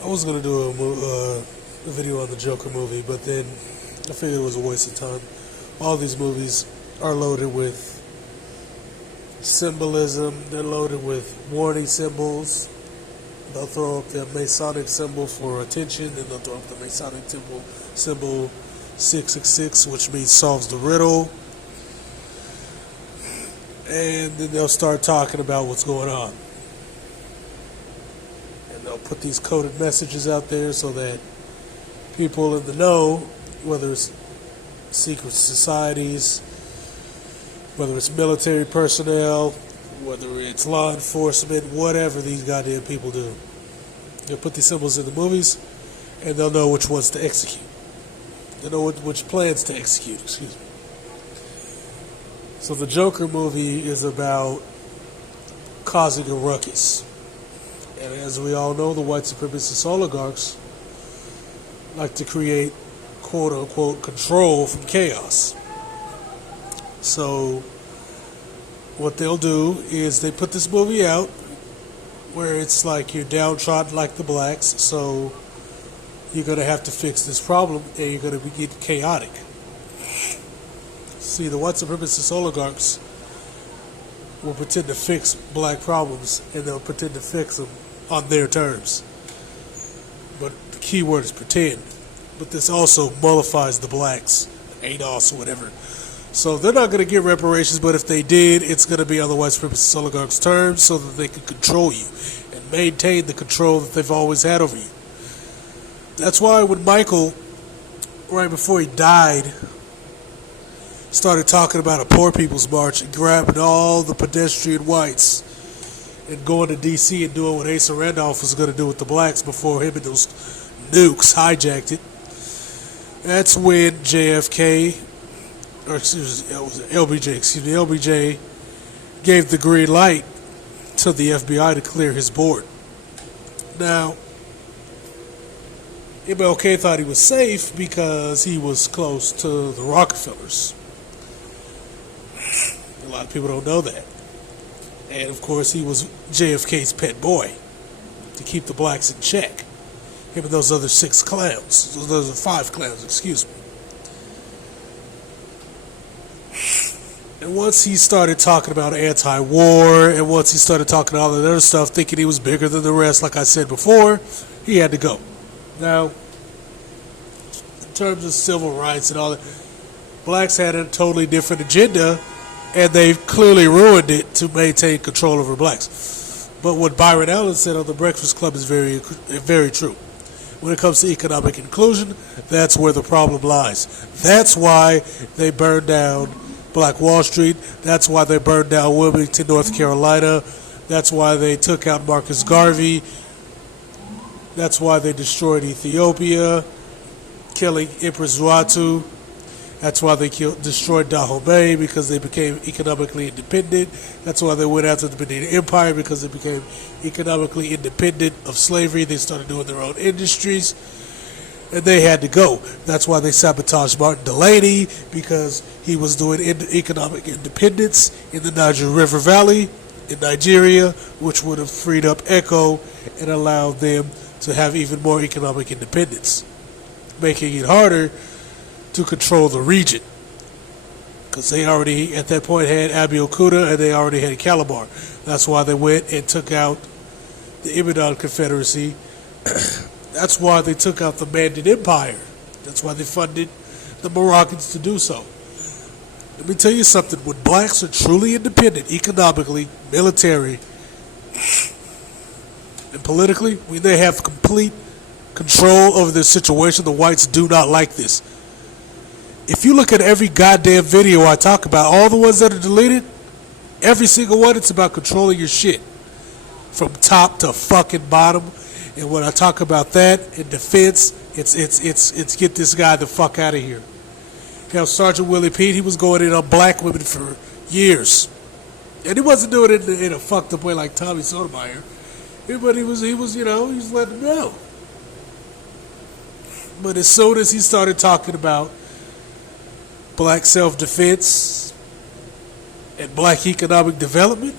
I was gonna do a video on the Joker movie, but then I figured it was a waste of time. All these movies are loaded with symbolism. They're loaded with warning symbols. They'll throw up the Masonic symbol for attention, then they'll throw up the Masonic symbol 666, which means solves the riddle. And then they'll start talking about what's going on. And they'll put these coded messages out there so that people in the know, whether it's secret societies, whether it's military personnel, whether it's law enforcement, whatever these goddamn people do, they'll put these symbols in the movies and they'll know which ones to execute. They'll know which plans to execute, excuse me. So the Joker movie is about causing a ruckus. And as we all know, the white supremacist oligarchs like to create quote-unquote control from chaos. So what they'll do is they put this movie out where it's like you're downtrodden like the blacks, so you're going to have to fix this problem and you're going to get chaotic. See, the white supremacist oligarchs will pretend to fix black problems and they'll pretend to fix them on their terms. But the key word is pretend. But this also mollifies the blacks, ADOS or whatever. So they're not going to get reparations, but if they did, it's going to be on the white supremacist oligarchs' terms so that they can control you and maintain the control that they've always had over you. That's why when Michael, right before he died, started talking about a poor people's march and grabbing all the pedestrian whites and going to D.C. and doing what Asa Randolph was going to do with the blacks before him and those nukes hijacked it. That's when JFK, or excuse me, it was LBJ gave the green light to the FBI to clear his board. Now, MLK thought he was safe because he was close to the Rockefellers. A lot of people don't know that. And of course, he was JFK's pet boy to keep the blacks in check. Him and those other 6 clowns. Those are 5 clowns, excuse me. And once he started talking about anti-war, and once he started talking all that other stuff, thinking he was bigger than the rest, like I said before, he had to go. Now, in terms of civil rights and all that, blacks had a totally different agenda, and they've clearly ruined it to maintain control over blacks. But what Byron Allen said on The Breakfast Club is very, very true. When it comes to economic inclusion, that's where the problem lies. That's why they burned down Black Wall Street. That's why they burned down Wilmington, North Carolina. That's why they took out Marcus Garvey. That's why they destroyed Ethiopia, killing Empress Ruatu. That's why they destroyed Dahomey, because they became economically independent. That's why they went after the Benin Empire, because they became economically independent of slavery. They started doing their own industries, and they had to go. That's why they sabotaged Martin Delaney, because he was doing economic independence in the Niger River Valley in Nigeria, which would have freed up ECHO and allowed them to have even more economic independence, making it harder to control the region, because they already at that point had Abeokuta and they already had Calabar. That's why they went and took out the Ibadan Confederacy. That's why they took out the Mandan Empire. That's why they funded the Moroccans to do so. Let me tell you something. When blacks are truly independent economically, military, and politically, when they have complete control over their situation, the whites do not like this. If you look at every goddamn video I talk about, all the ones that are deleted, every single one, it's about controlling your shit from top to fucking bottom. And when I talk about that in defense, it's get this guy the fuck out of here. Hell, Sergeant Willie Pete, he was going in on black women for years, and he wasn't doing it in a fucked up way like Tommy Sotomayor. But he was letting them know. But as soon as he started talking about black self-defense and black economic development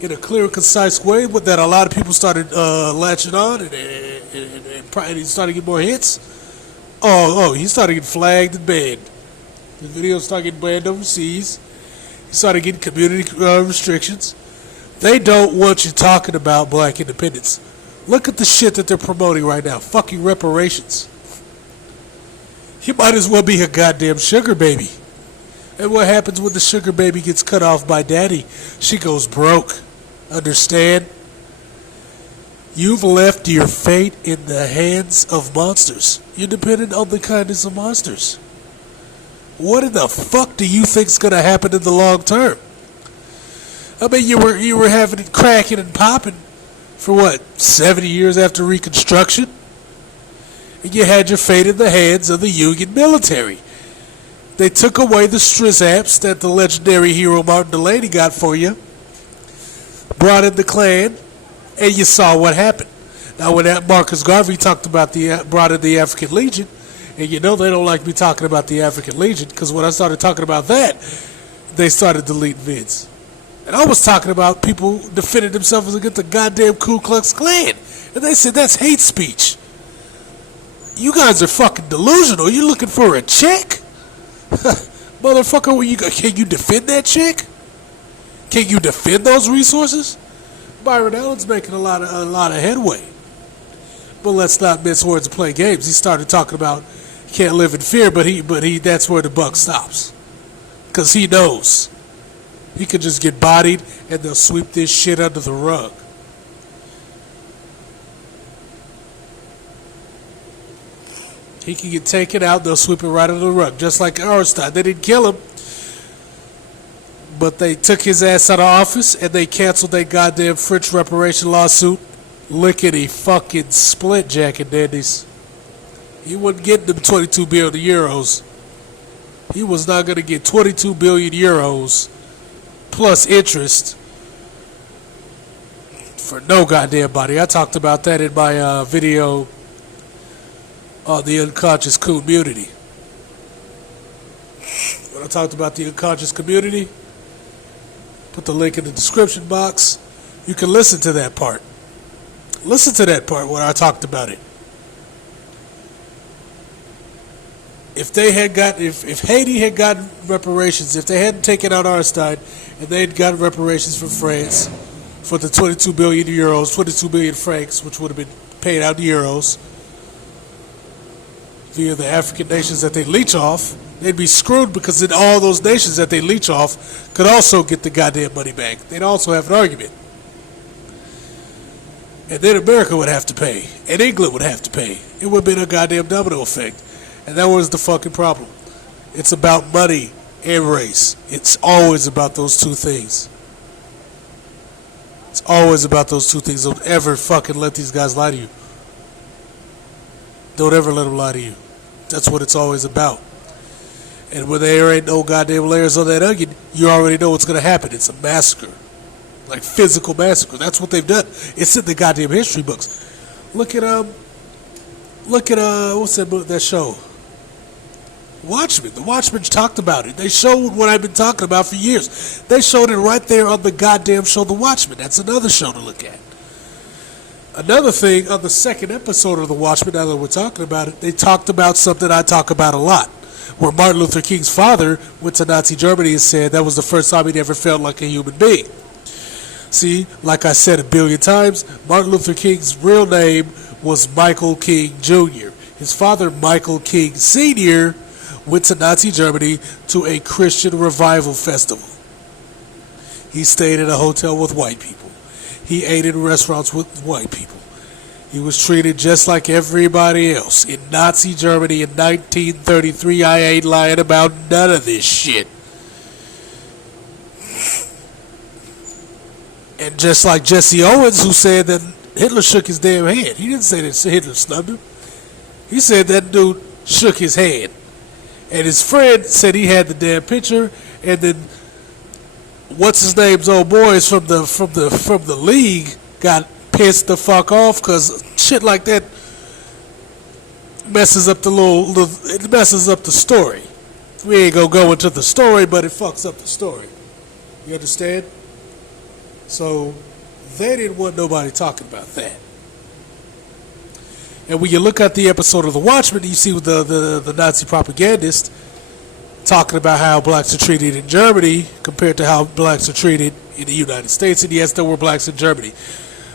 in a clear, concise way, but that a lot of people started latching on and and he started getting more hits. He started getting flagged and banned. The video started getting banned overseas. He started getting community restrictions. They don't want you talking about black independence. Look at the shit that they're promoting right now. Fucking reparations. You might as well be a goddamn sugar baby. And what happens when the sugar baby gets cut off by daddy? She goes broke. Understand? You've left your fate in the hands of monsters. You're dependent on the kindness of monsters. What in the fuck do you think's gonna happen in the long term? I mean, you were having it cracking and popping for what, 70 years after Reconstruction? And you had your fate in the hands of the Union military. They took away the strizzaps that the legendary hero Martin Delaney got for you, brought in the Klan, and you saw what happened. Now, when Marcus Garvey talked about brought in the African Legion, and you know they don't like me talking about the African Legion, because when I started talking about that, they started deleting vids. And I was talking about people defending themselves against the goddamn Ku Klux Klan. And they said that's hate speech. You guys are fucking delusional. You're looking for a check? Motherfucker, can you defend that check? Can you defend those resources? Byron Allen's making a lot of headway. But let's not mince words and play games. He started talking about can't live in fear, but he that's where the buck stops. Because he knows. He could just get bodied and they'll sweep this shit under the rug. He can get taken out, they'll sweep it right under the rug. Just like Arnstein. They didn't kill him, but they took his ass out of office and they canceled that goddamn French reparation lawsuit. Lickety fucking split jacket dandies. He wasn't getting them 22 billion euros. He was not going to get 22 billion euros plus interest for no goddamn body. I talked about that in my video on the unconscious community. When I talked about the unconscious community, put the link in the description box. You can listen to that part. Listen to that part where I talked about it. If Haiti had gotten reparations, if they hadn't taken out Arnstein and they had gotten reparations from France for the 22 billion euros, 22 billion francs, which would have been paid out in euros via the African nations that they leech off, they'd be screwed because then all those nations that they leech off could also get the goddamn money back. They'd also have an argument. And then America would have to pay. And England would have to pay. It would have been a goddamn domino effect. And that was the fucking problem. It's about money and race. It's always about those two things. It's always about those two things. Don't ever fucking let these guys lie to you. Don't ever let them lie to you. That's what it's always about. And when there ain't no goddamn layers on that onion, you already know what's going to happen. It's a massacre. Like physical massacre. That's what they've done. It's in the goddamn history books. Look at what's that show? Watchmen. The Watchmen talked about it. They showed what I've been talking about for years. They showed it right there on the goddamn show, The Watchmen. That's another show to look at. Another thing, on the second episode of The Watchmen, now that we're talking about it, they talked about something I talk about a lot. Where Martin Luther King's father went to Nazi Germany and said that was the first time he'd ever felt like a human being. See, like I said a billion times, Martin Luther King's real name was Michael King Jr. His father, Michael King Sr., went to Nazi Germany to a Christian revival festival. He stayed in a hotel with white people. He ate in restaurants with white people. He was treated just like everybody else. In Nazi Germany in 1933, I ain't lying about none of this shit. And just like Jesse Owens, who said that Hitler shook his damn hand. He didn't say that Hitler snubbed him. He said that dude shook his hand. And his friend said he had the damn picture, and then what's his name's old boys from the league got pissed the fuck off because shit like that messes up it messes up the story. We ain't gonna go into the story, but it fucks up the story. You understand? So they didn't want nobody talking about that. And when you look at the episode of The Watchmen, you see the Nazi propagandist talking about how blacks are treated in Germany compared to how blacks are treated in the United States. And yes, there were blacks in Germany.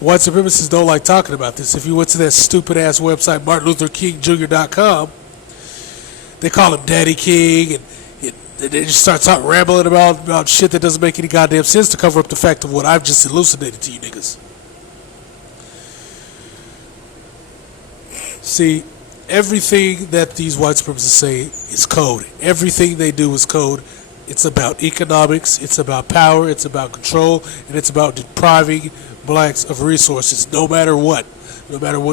White supremacists don't like talking about this. If you went to that stupid ass website, MartinLutherKingJr.com, they call him Daddy King, and they just start rambling about shit that doesn't make any goddamn sense to cover up the fact of what I've just elucidated to you niggas. See, everything that these white supremacists say is code. Everything they do is code. It's about economics, it's about power, it's about control, and it's about depriving blacks of resources, no matter what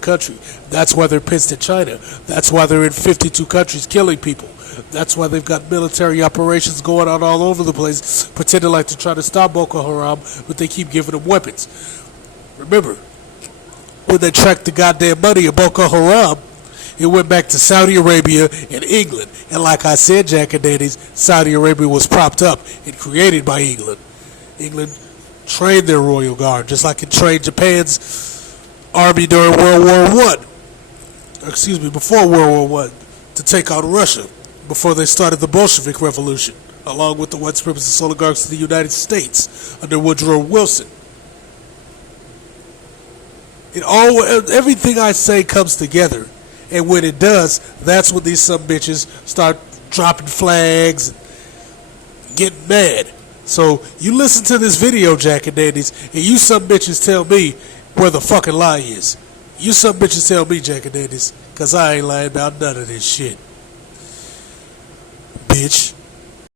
country. That's why they're pissed at China. That's why they're in 52 countries killing people. That's why they've got military operations going on all over the place, pretending like they're trying to stop Boko Haram, but they keep giving them weapons. Remember, when they tracked the goddamn money of Boko Haram, it went back to Saudi Arabia and England. And like I said, Jack and Danny's, Saudi Arabia was propped up and created by England. England trained their royal guard, just like it trained Japan's army during World War I. Before World War I, to take on Russia, before they started the Bolshevik Revolution, along with the white supremacist oligarchs of the United States under Woodrow Wilson. Everything I say comes together, and when it does, that's when these sumbitches start dropping flags and getting mad. So you listen to this video, Jack and Dandies, and you sumbitches tell me where the fucking lie is. You sumbitches tell me, Jack and Dandies, because I ain't lying about none of this shit. Bitch.